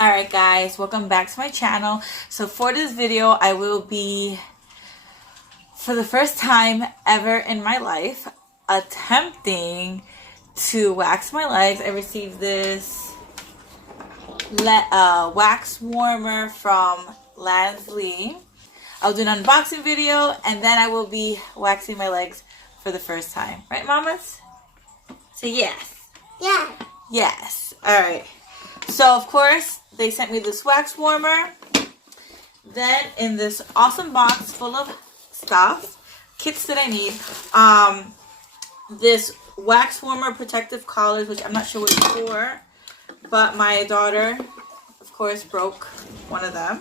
Alright guys, welcome back to my channel. So for this video, I will be, for the first time ever in my life, attempting to wax my legs. I received this wax warmer from Lansley. I'll do an unboxing video and then I will be waxing my legs for the first time. Right, mamas? Say yes. Yeah. Yes. Alright. So, of course, they sent me this wax warmer. Then, in this awesome box full of stuff, kits that I need, this wax warmer protective collars, which I'm not sure what it's for, but my daughter, of course, broke one of them.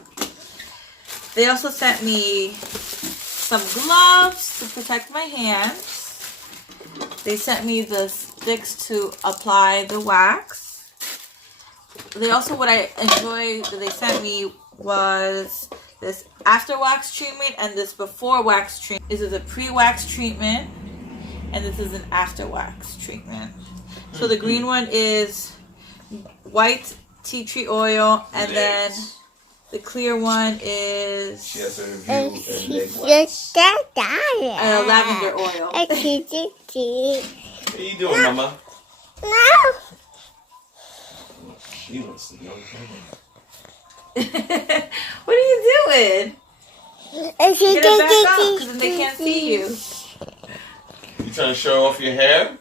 They also sent me some gloves to protect my hands. They sent me the sticks to apply the wax. They also, what I enjoyed that they sent me was this after wax treatment and this before wax treatment. This is a pre-wax treatment and this is an after wax treatment. So the green one is white tea tree oil and then the clear one is lavender oil. What are you doing, Mama? No. You want to sleep? What are you doing? Get it back up because then they can't see you. You trying to show off your hair?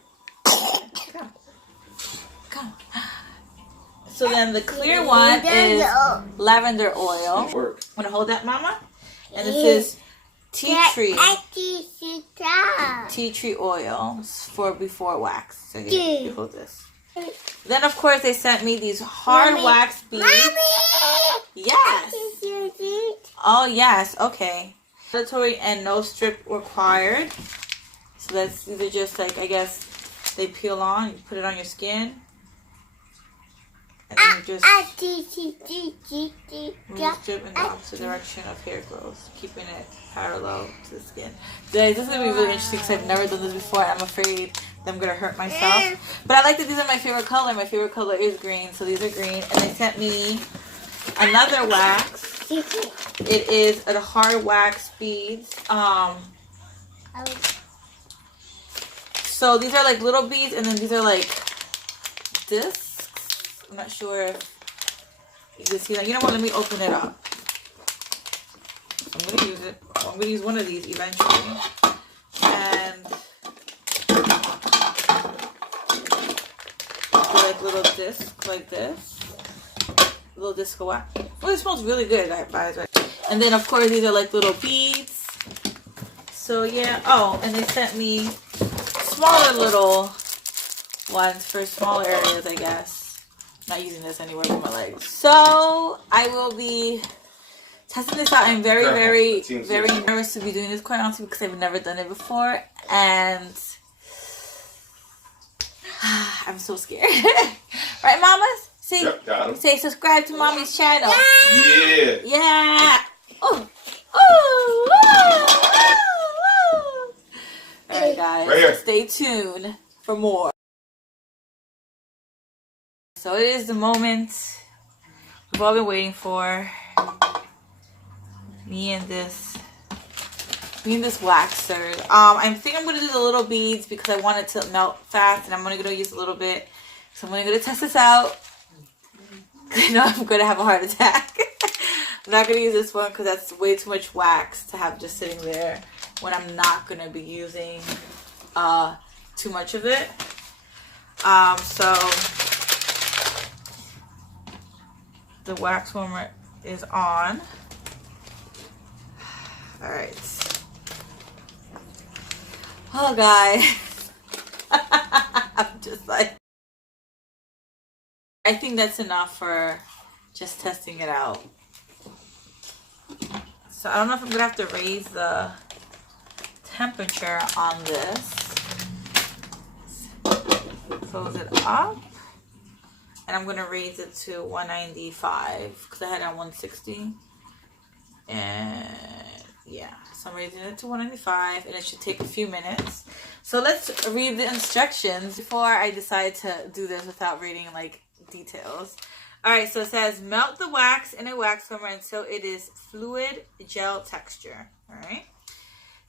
Come. So then the clear one is lavender oil. I'm gonna hold that, Mama. And this is tea tree oil for before wax. So you hold this. Then of course they sent me these hard wax beads. Mommy! Yes. Oh yes. Okay. Mandatory and no strip required. So these are just like, I guess they peel on. You put it on your skin. And then you just strip in the opposite direction of hair growth, keeping it parallel to the skin. Guys, this is going to be really interesting because I've never done this before. I'm afraid that I'm going to hurt myself. But I like that these are my favorite color. My favorite color is green, so these are green. And they sent me another wax. It is a hard wax beads. So these are like little beads, and then these are like this. I'm not sure if you can see that. You know what? Let me open it up. I'm going to use it. I'm going to use one of these eventually. And they're like little discs like this. Little disc of wax. Oh, it smells really good, by the way. And then, of course, these are like little beads. So, yeah. Oh, and they sent me smaller little ones for smaller areas, I guess. Not using this anywhere for my legs. So I will be testing this out. I'm very nervous to be doing this, quite honestly, because I've never done it before, and I'm so scared. Right, mamas? See, say subscribe to mommy's channel. Yeah. Yeah. Oh. All right, guys. Right here. Stay tuned for more. So it is the moment we've all been waiting for. Me and this waxer. I think I'm gonna do the little beads because I want it to melt fast, and I'm only gonna use a little bit. So I'm only gonna test this out. I know I'm gonna have a heart attack. I'm not gonna use this one because that's way too much wax to have just sitting there when I'm not gonna be using too much of it. So the wax warmer is on. Alright. Oh, guys. I'm just like... I think that's enough for just testing it out. So I don't know if I'm going to have to raise the temperature on this. Close it up. And I'm going to raise it to 195 because I had it on 160. And yeah, so I'm raising it to 195 and it should take a few minutes. So let's read the instructions before I decide to do this without reading like details. Alright, so it says melt the wax in a wax warmer until it is fluid gel texture. Alright.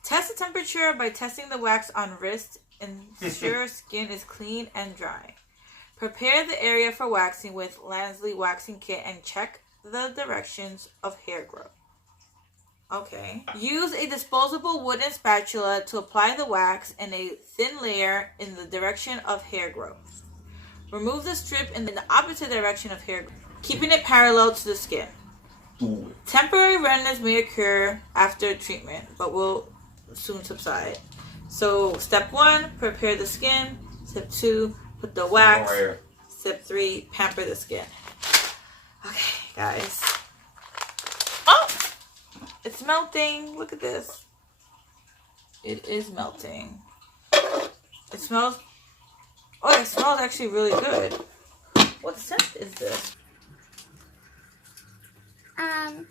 Test the temperature by testing the wax on wrist. Ensure skin is clean and dry. Prepare the area for waxing with Lansley Waxing Kit and check the directions of hair growth. Okay. Use a disposable wooden spatula to apply the wax in a thin layer in the direction of hair growth. Remove the strip in the opposite direction of hair growth, keeping it parallel to the skin. Temporary redness may occur after treatment, but will soon subside. So, step 1, prepare the skin. Step 2, put the wax. Step 3, pamper the skin. Okay, guys. Oh! It's melting. Look at this. It is melting. It smells... Oh, it smells actually really good. What scent is this? It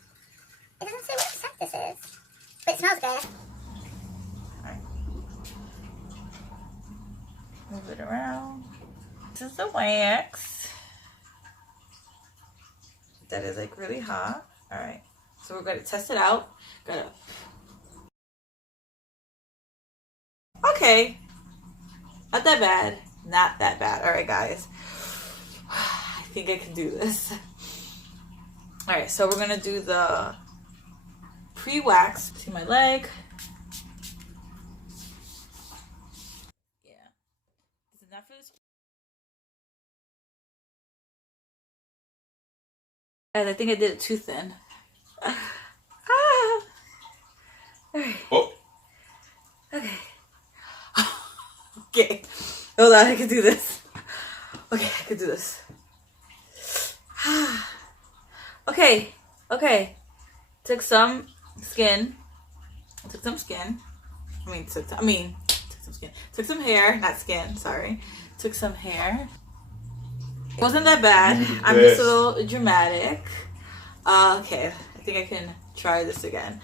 doesn't say what scent this is, but it smells good. Alright. Move it around. This is the wax. That is like really hot. Alright. So we're going to test it out. Okay. Not that bad. Not that bad. Alright, guys. I think I can do this. Alright, so we're going to do the pre-wax. See my leg. Yeah. Is enough for this? Guys, I think I did it too thin. Alright. Oh. Okay. Okay. Hold on, I can do this. Okay, I can do this. Okay. Okay. Took some skin. Took some hair, not skin, sorry. Took some hair. It wasn't that bad. I'm just a little dramatic. Okay, I think I can try this again.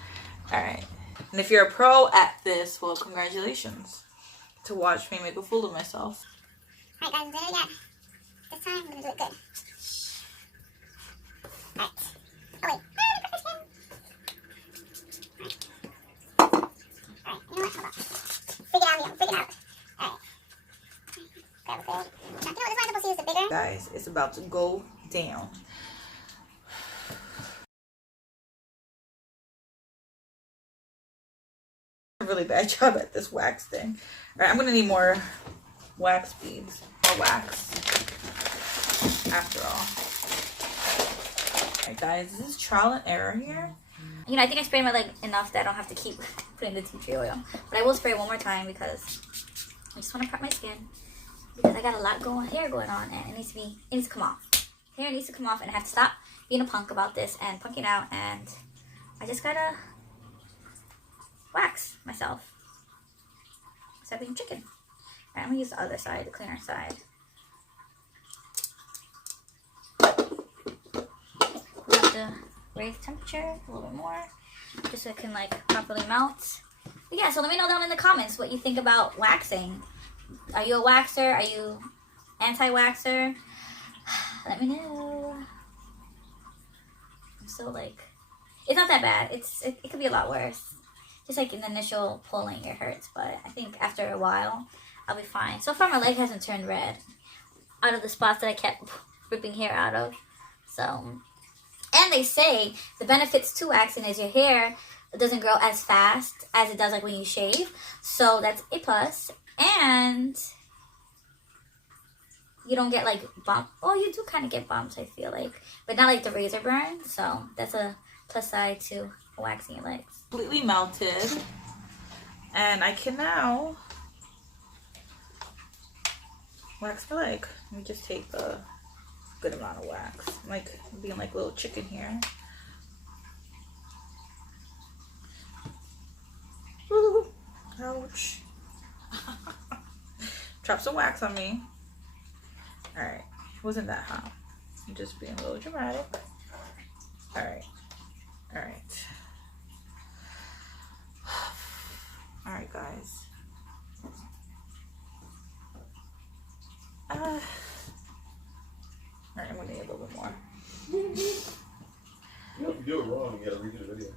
Alright. And if you're a pro at this, well, congratulations. To watch me make a fool of myself. Alright, guys, I'm doing it again. This time, I'm gonna do it good. Alright. Oh, wait. Alright, you know what? Hold on. Figure it out. Alright. Grab a big. Now, you know what? This one I'm supposed to use the bigger. Guys, it's about to go down. A really bad job at this wax thing. Alright, I'm gonna need more wax beads. More wax. After all. Alright, guys, this is trial and error here. You know, I think I sprayed my leg enough that I don't have to keep putting the tea tree oil. But I will spray one more time because I just want to prep my skin. Because I got a lot hair going on and it needs to come off. Hair needs to come off and I have to stop being a punk about this and punking out, and I just gotta wax myself. Stop being chicken. Alright, I'm gonna use the other side, the cleaner side. We have to raise temperature a little bit more just so it can like properly melt. But yeah, so let me know down in the comments what you think about waxing. Are you a waxer? Are you anti-waxer? Let me know. I'm so like, it's not that bad. It could be a lot worse. Just like in the initial pulling, it hurts, but I think after a while, I'll be fine. So far, my leg hasn't turned red out of the spots that I kept ripping hair out of. So, and they say the benefits to waxing is your hair doesn't grow as fast as it does like when you shave. So that's a plus. And you don't get like bump. Oh, you do kind of get bumps, I feel like, but not like the razor burn. So that's a plus side to waxing your legs. Completely melted, and I can now wax my leg. Let me just take a good amount of wax. I'm like being like a little chicken here. Ooh, ouch. Drop some wax on me. Alright, it wasn't that hot. I'm just being a little dramatic. Alright. Alright. Alright, guys. Alright, I'm gonna need a little bit more. you do it wrong, you gotta redo the video.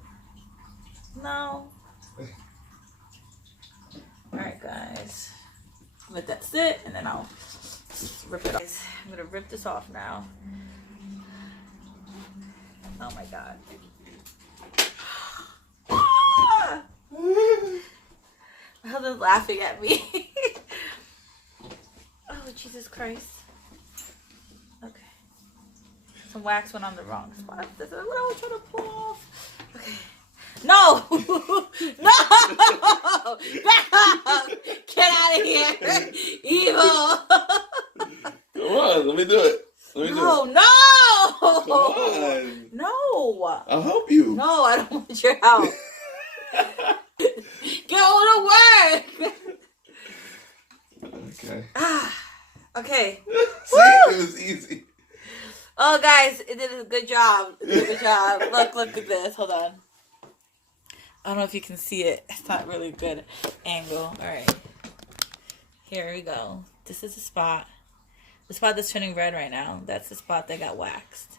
No. Alright, guys. Let that sit, and then I'll rip it off. I'm gonna rip this off now. Oh my god. My husband's laughing at me. Oh, Jesus Christ. Okay. Some wax went on the wrong spot. This is what I was trying to pull off. Okay. No! No! Back up! Get out of here! Evil! Come on, let me do it. Let me do it. No! Come on. No! I'll help you. No, I don't want your help. Go to work! Okay. Okay. See, it was easy. Oh, guys, it did a good job. It did a good job. Look at this. Hold on. I don't know if you can see it. It's not really good angle. All right. Here we go. This is the spot. The spot that's turning red right now. That's the spot that got waxed.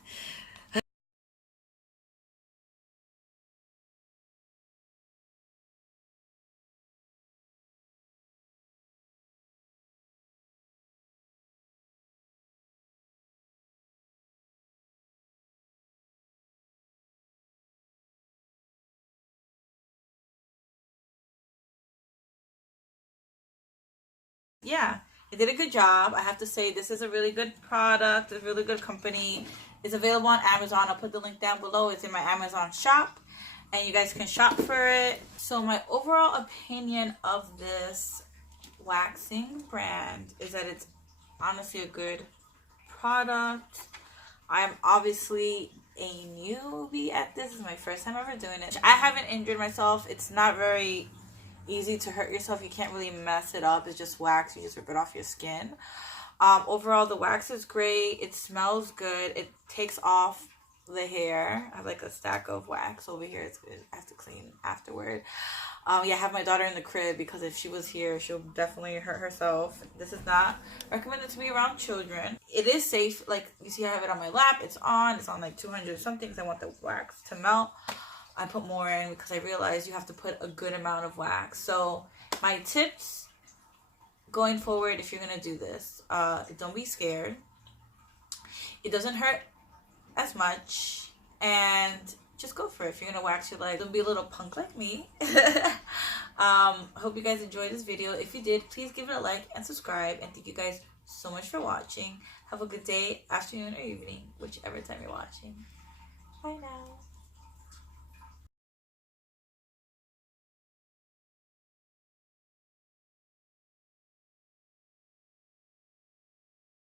Yeah, it did a good job. I have to say this is a really good product, a really good company. It's available on Amazon. I'll put the link down below. It's in my Amazon shop, and you guys can shop for it. So my overall opinion of this waxing brand is that it's honestly a good product. I'm obviously a newbie at this. This is my first time ever doing it. I haven't injured myself. It's not very easy to hurt yourself. You can't really mess it up. It's just wax. You just rip it off your skin. Overall, the wax is great. It smells good. It takes off the hair. I have like a stack of wax over here. It's good. I have to clean afterward. Yeah, I have my daughter in the crib because if she was here, she'll definitely hurt herself. This is not recommended to be around children. It is safe. Like, you see I have it on my lap. It's on like 200 something because I want the wax to melt. I put more in because I realized you have to put a good amount of wax. So my tips going forward, if you're going to do this, don't be scared. It doesn't hurt as much. And just go for it. If you're going to wax your leg, don't be a little punk like me. Hope you guys enjoyed this video. If you did, please give it a like and subscribe. And thank you guys so much for watching. Have a good day, afternoon, or evening, whichever time you're watching. Bye now.